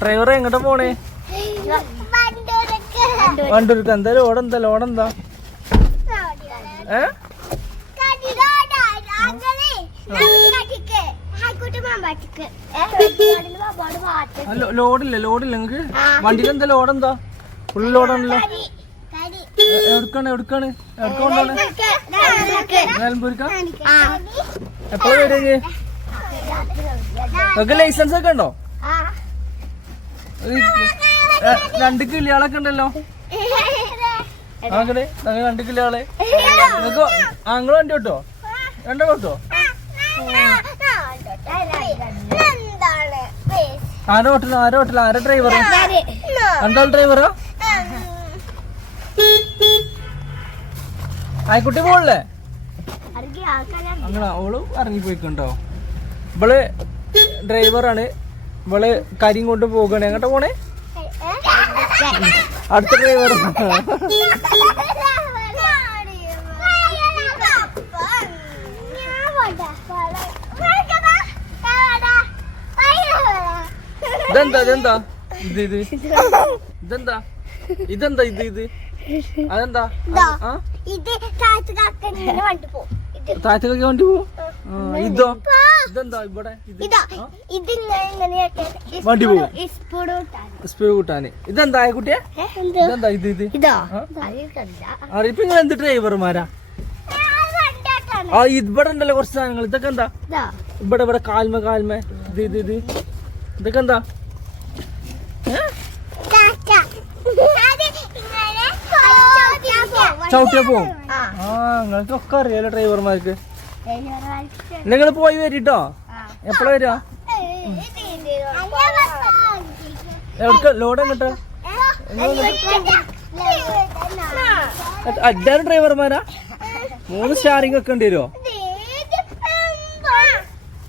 Driver എങ്ങോട്ടാ പോണേ? വണ്ടൂർക്ക്. എന്താ ലോഡ് എന്താ? ലോഡ് എന്താ? ലോഡില്ല? ലോഡില്ല നിങ്ങക്ക്? വണ്ടിയിൽ എന്താ ലോഡ് എന്താ? ഫുള്ള് ലോഡാണല്ലോ എവിടുക്കാണ്? എവിടുക്കാണ്? എവിടുക്കൊണ്ടാണ് നിലമ്പൂരിക്ക? എപ്പോഴും നിങ്ങൾക്ക് ലൈസൻസ് ഒക്കെ ഉണ്ടോ? രണ്ട് കിളികളൊക്കെ ഉണ്ടല്ലോ. അങ്ങനെ ഞങ്ങൾ രണ്ട് കിളികളെ. നിങ്ങൾക്ക് ആങ്ങൾ വണ്ടി കിട്ടോ രണ്ടോ കിട്ടോ ആരോ ഹോട്ടൽ ആരോ ഹോട്ടൽ ആരോ ഡ്രൈവർ രണ്ടാൾ ഡ്രൈവറോ ആയിക്കുട്ടി പോകല്ലേ അങ്ങനെ അവൾ ഇറങ്ങിപ്പോയിക്കണ്ടോ ഇവൾ ഡ്രൈവറാണ് ഇവൾ കരിയും കൊണ്ട് പോകണേ അങ്ങോട്ട് പോണേ? അടുത്ത ഡ്രൈവർ ഇതെന്താ ഇതെന്താ? ഇത് ഇത്. ഇതെന്താ? ഇതെന്താ ഇത് ഇത്? അതെന്താ? താഴത്തേക്ക് വണ്ടി പോ പോവും? ഇതോ. ഇതെന്താ ഇവിടെ? വണ്ടി പോകും സ്പീഡ് കൂട്ടാന്. ഇതെന്താ കുട്ടിയെ? ഇതെന്താ ഇത് ഇത്? അറിയിപ്പ് നിങ്ങൾ എന്ത് ഡ്രൈവർമാരാ? ആ ഇവിടെ ഉണ്ടല്ലോ കുറച്ച് സാധനങ്ങൾ. ഇതൊക്കെ എന്താ? ഇവിടെ ഇവിടെ കാൽമ കാൽമ. ഇത് ഇത് ഇത്. ഇതൊക്കെ എന്താ? ചവിട്ടിയാ പോവും. ആ. ആ നിങ്ങൾക്ക് ഒക്കെ അറിയാലോ ഡ്രൈവർമാർക്ക്. നിങ്ങൾ പോയി വരിട്ടോ? എപ്പോഴാ വരിക? എവിടെ ലോഡ് എങ്ങോട്ട്? അല്ലാരും ഡ്രൈവർമാരാ? മൂന്ന് സ്റ്റാറിംഗ് ഒക്കെ ഉണ്ട് വരുമോ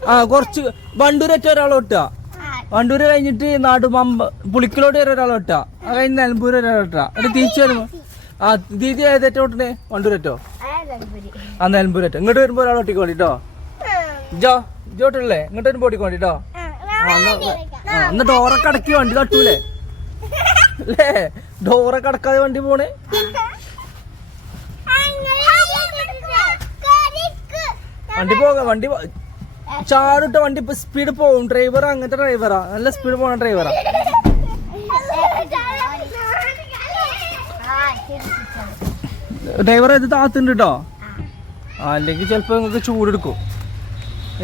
ആ കുറച്ച് വണ്ടൂരറ്റ ഒരാൾ ഒട്ടുക വണ്ടൂര് കഴിഞ്ഞിട്ട് നാടുമമ്പ പുളിക്കലോട്ട് വരെ ഒരാൾ ഒട്ടുക അത് കഴിഞ്ഞ് നിലമ്പൂർ ഒരാൾ ഒട്ടുക എന്നിട്ട് തിരിച്ചു വരുമ്പോ ആ ദീദി ഏതേറ്റോ ഒട്ടണേ വണ്ടൂരറ്റോ ആ നിലമ്പൂരറ്റോ. ഇങ്ങോട്ട് വരുമ്പോ ഒരാൾ ഒട്ടിക്കോണ്ടിട്ടോ ജോ ജോട്ടല്ലേ ഇങ്ങോട്ട് വരുമ്പോ ഓടിക്കോണ്ടിട്ടോ എന്നാ ഡോറൊക്കെ അടക്കി വണ്ടി തട്ടൂലേ? അല്ലേ? ഡോറൊക്കെ അടക്കാതെ വണ്ടി പോണേ? വണ്ടി പോകാം വണ്ടി ചാടിട്ട വണ്ടി സ്പീഡ് പോകും ഡ്രൈവറാ അങ്ങനത്തെ ഡ്രൈവറാ നല്ല സ്പീഡ് പോണ ഡ്രൈവറാ ഡ്രൈവർ ഇത് താത്തുണ്ട് കേട്ടോ അല്ലെങ്കിൽ ചിലപ്പോ നിങ്ങൾക്ക് ചൂടെടുക്കും.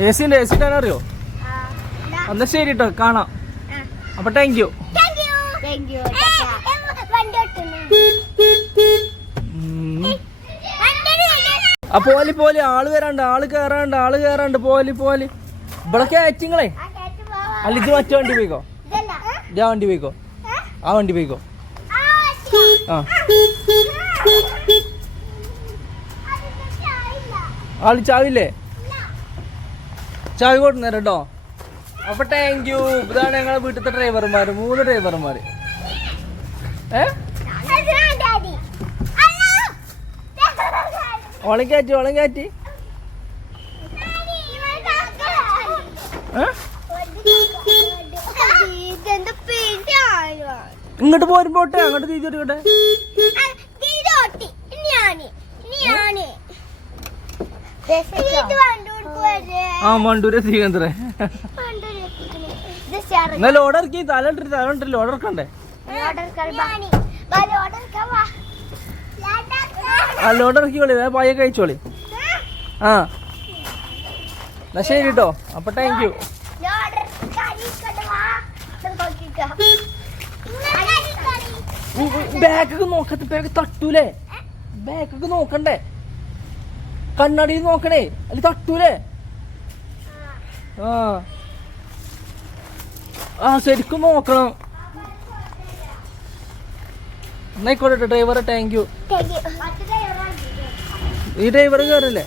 എ സി ഉണ്ട് എ സി ഇട്ടാൻ അറിയോ? എന്നാ ശരി കേട്ടോ കാണാം. അപ്പൊ താങ്ക് യു ആ പോലി പോലി ആൾ വരാണ്ട് ആൾ കേറാണ്ട് ആൾ കേറാണ്ട് പോലി പോലി. ഇവിടെ കയറ്റിങ്ങളെ അല്ല ഇത് മറ്റേ വണ്ടി പോയിക്കോ? ഇത് ആ വണ്ടി പോയിക്കോ? ആ വണ്ടി പോയിക്കോ? ആ ആൾ ചാവില്ലേ? ചാവി കൊടുന്നേരം കേട്ടോ അപ്പൊ താങ്ക് യു ഇതാണ് ഞങ്ങളെ വീട്ടിലത്തെ ഡ്രൈവർമാര് മൂന്ന് ഡ്രൈവർമാര് ഏ? പേടിയാണ് ഇങ്ങോട്ട് പോരുമ്പോട്ടെ അങ്ങോട്ട് തിരിച്ചു കൊടുക്കട്ടെ തീരോട്ടി ഞാൻ ഞാൻ ഇത് വണ്ടൂർക്ക് വരെ ആ മണ്ടൂര് തിരുവനന്തപുരം വണ്ടൂര് എത്തിക്കണേ. ഇത് ഷെയർ എന്നാ ലോഡ് ഇറക്കി തല ഇട്ടിട്ട് തല ഇട്ടിട്ട് ലോഡ് ഇറക്കണ്ടേ? ഓർഡർ കൽബാ ആ ലോഡ് ഇറക്കിക്കോളി പായ കഴിച്ചോളി. ആ. എന്നാ ശരി കേട്ടോ അപ്പൊ താങ്ക് യു ബാക്കൊക്കെ നോക്കത്തെ ബാഗ് തട്ടൂലേ? ബാക്കൊക്കെ നോക്കണ്ടേ? കണ്ണാടിയിൽ നോക്കണേ. അല്ല തട്ടൂലേ? ആ. ആ ശരിക്കും നോക്കണം. എന്നായിക്കോട്ടെ ഡ്രൈവറെ താങ്ക് യു ഈ ഡ്രൈവർ കയറില്ലേ